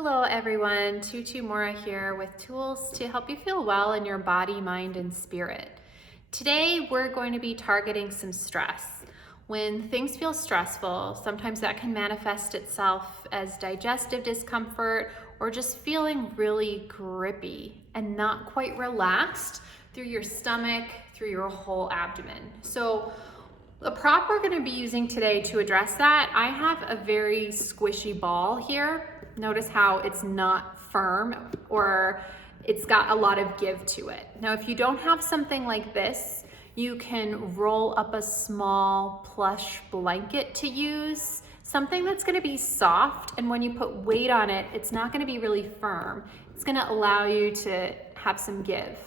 Hello everyone, Tutu Mora here with tools to help you feel well in your body, mind, and spirit. Today we're going to be targeting some stress. When things feel stressful, sometimes that can manifest itself as digestive discomfort or just feeling really grippy and not quite relaxed through your stomach, through your whole abdomen. So the prop we're going to be using today to address that, I have a very squishy ball here. Notice how it's not firm or it's got a lot of give to it. Now, if you don't have something like this, you can roll up a small plush blanket to use, something that's going to be soft, and when you put weight on it, it's not going to be really firm. It's going to allow you to have some give.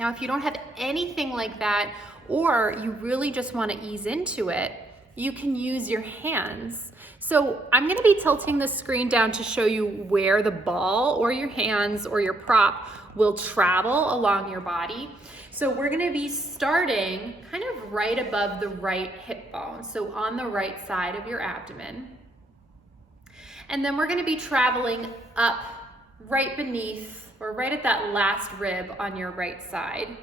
Now, if you don't have anything like that, or you really just want to ease into it, you can use your hands. So I'm going to be tilting the screen down to show you where the ball or your hands or your prop will travel along your body. So we're going to be starting kind of right above the right hip bone, so on the right side of your abdomen. And then we're going to be traveling up right beneath or right at that last rib on your right side.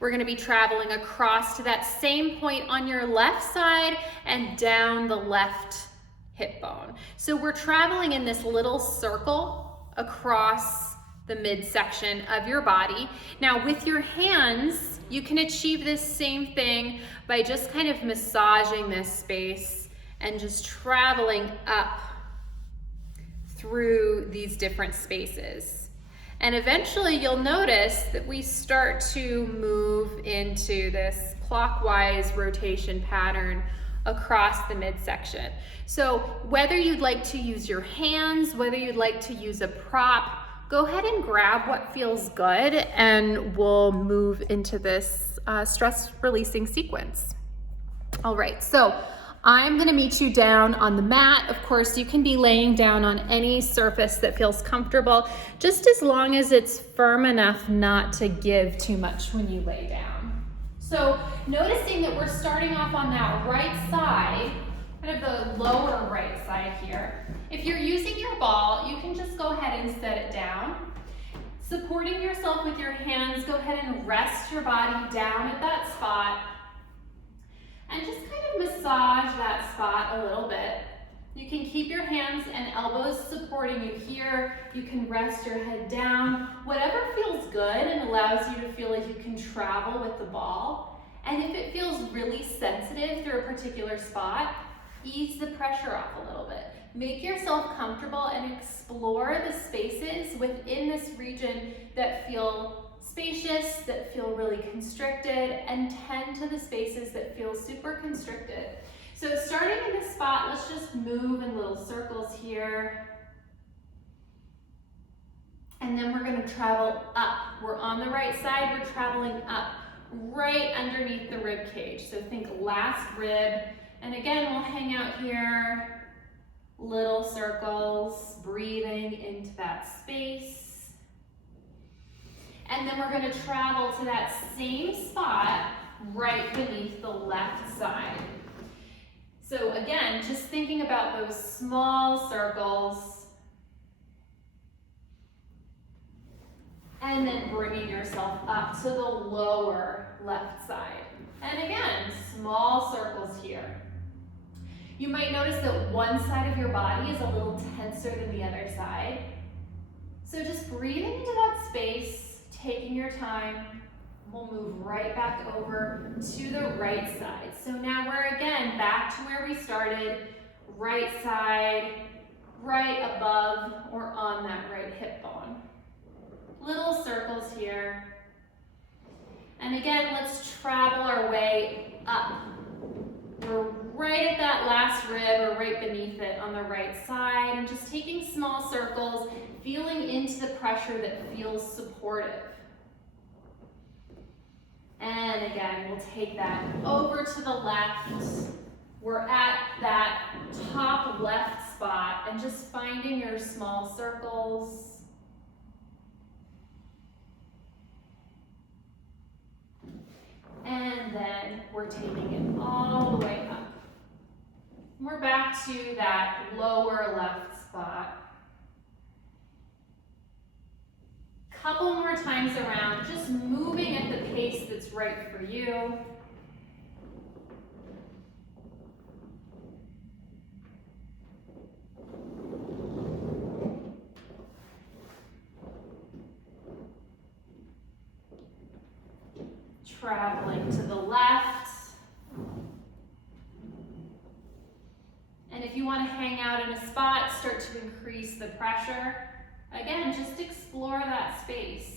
We're going to be traveling across to that same point on your left side and down the left hip bone. So we're traveling in this little circle across the midsection of your body. Now with your hands, you can achieve this same thing by just kind of massaging this space and just traveling up through these different spaces. And eventually you'll notice that we start to move into this clockwise rotation pattern across the midsection. So whether you'd like to use your hands, whether you'd like to use a prop, go ahead and grab what feels good and we'll move into this stress releasing sequence. All right, so I'm gonna meet you down on the mat. Of course, you can be laying down on any surface that feels comfortable, just as long as it's firm enough not to give too much when you lay down. So noticing that we're starting off on that right side, kind of the lower right side here. If you're using your ball, you can just go ahead and set it down. Supporting yourself with your hands, go ahead and rest your body down at that spot. And just kind of massage that spot a little bit. You can keep your hands and elbows supporting you here. You can rest your head down. Whatever feels good and allows you to feel like you can travel with the ball. And if it feels really sensitive through a particular spot, ease the pressure off a little bit. Make yourself comfortable and explore the spaces within this region that feel spacious, that feel really constricted, and tend to the spaces that feel super constricted. So starting in this spot, let's just move in little circles here. And then we're going to travel up. We're on the right side, we're traveling up, right underneath the rib cage. So think last rib. And again, we'll hang out here, little circles, breathing into that space. And then we're going to travel to that same spot right beneath the left side. So again, just thinking about those small circles and then bringing yourself up to the lower left side. And again, small circles here. You might notice that one side of your body is a little tenser than the other side. So just breathing into that space, taking your time, we'll move right back over to the right side. So now we're again back to where we started, right side, right above or on that right hip bone. Little circles here. And again, let's travel our way up. We're right at that last rib or right beneath it on the right side and just taking small circles, feeling into the pressure that feels supportive. And again, we'll take that over to the left. We're at that top left spot and just finding your small circles. And then we're taking it all the way up. We're back to that lower left spot. times around, just moving at the pace that's right for you. Traveling to the left. And if you want to hang out in a spot, start to increase the pressure. Again, just explore that space.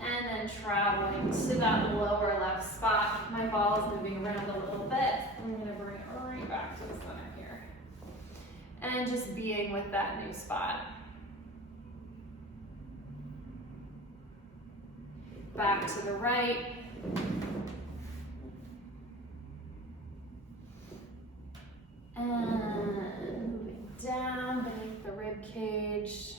And then traveling to that lower left spot. My ball is moving around a little bit. I'm going to bring it right back to the center here. And just being with that new spot. Back to the right. And moving down beneath the rib cage.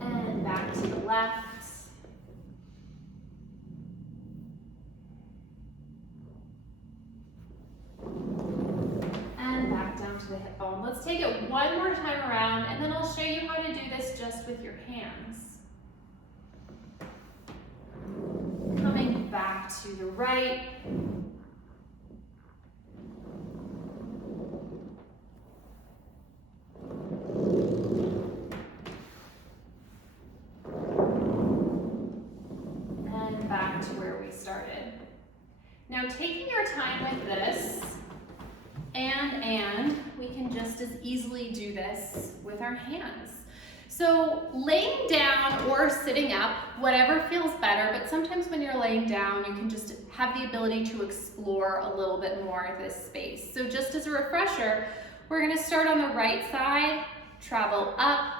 And back to the left. And back down to the hip bone. Let's take it one more time around, and then I'll show you how to do this just with your hands. Coming back to the right. Now taking your time with this, and we can just as easily do this with our hands. So laying down or sitting up, whatever feels better, but sometimes when you're laying down, you can just have the ability to explore a little bit more of this space. So just as a refresher, we're gonna start on the right side, travel up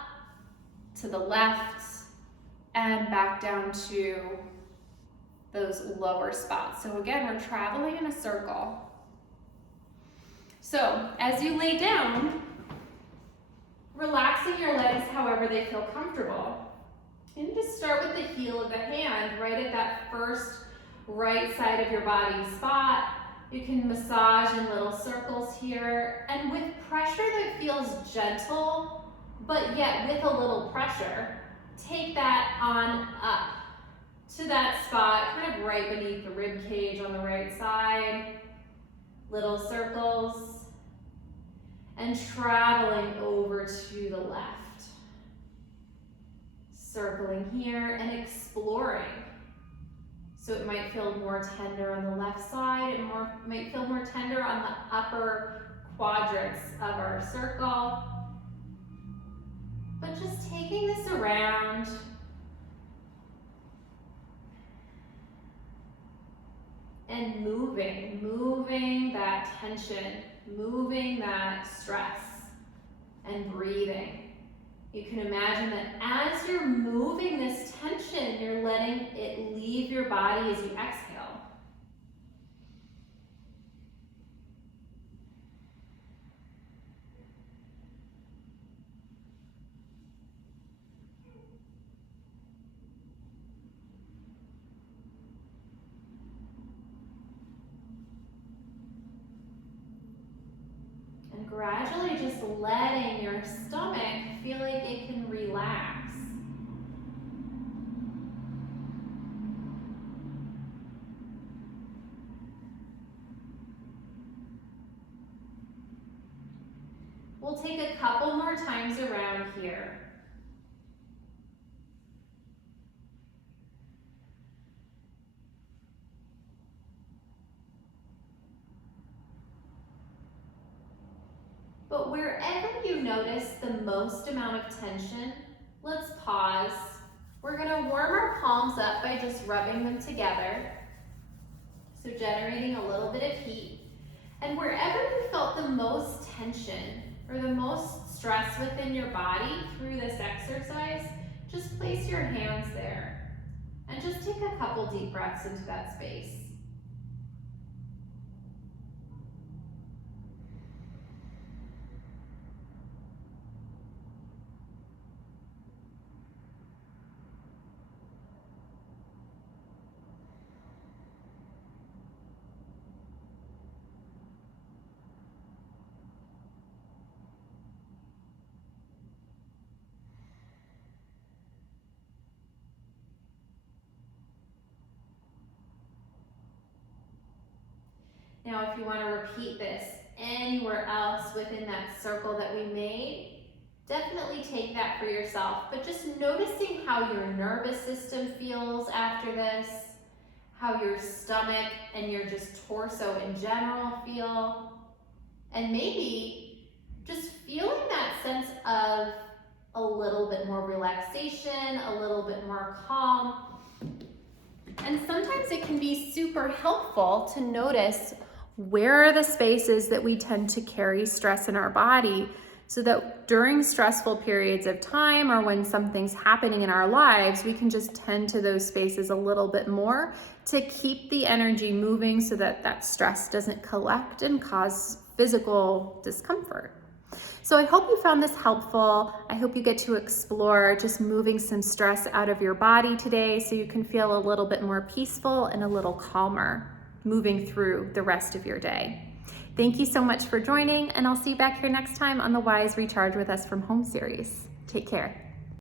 to the left, and back down to those lower spots. So again, we're traveling in a circle. So as you lay down, relaxing your legs however they feel comfortable. And just start with the heel of the hand right at that first right side of your body spot. You can massage in little circles here, and with pressure that feels gentle, but yet with a little pressure, take that on up to that spot, kind of right beneath the rib cage on the right side. Little circles. And traveling over to the left. Circling here and exploring. So it might feel more tender on the left side, and might feel more tender on the upper quadrants of our circle. But just taking this around. And moving that tension, moving that stress, and breathing. You can imagine that as you're moving this tension, you're letting it leave your body as you exhale. And gradually just letting your stomach feel like it can relax. We'll take a couple more times around here. But wherever you notice the most amount of tension, let's pause. We're gonna warm our palms up by just rubbing them together. So generating a little bit of heat. And wherever you felt the most tension or the most stress within your body through this exercise, just place your hands there. And just take a couple deep breaths into that space. Now, if you want to repeat this anywhere else within that circle that we made, definitely take that for yourself. But just noticing how your nervous system feels after this, how your stomach and your just torso in general feel, and maybe just feeling that sense of a little bit more relaxation, a little bit more calm. And sometimes it can be super helpful to notice where are the spaces that we tend to carry stress in our body, so that during stressful periods of time or when something's happening in our lives, we can just tend to those spaces a little bit more to keep the energy moving so that that stress doesn't collect and cause physical discomfort. So I hope you found this helpful. I hope you get to explore just moving some stress out of your body today so you can feel a little bit more peaceful and a little calmer moving through the rest of your day. Thank you so much for joining, and I'll see you back here next time on the Wise Recharge with Us from Home series. Take care.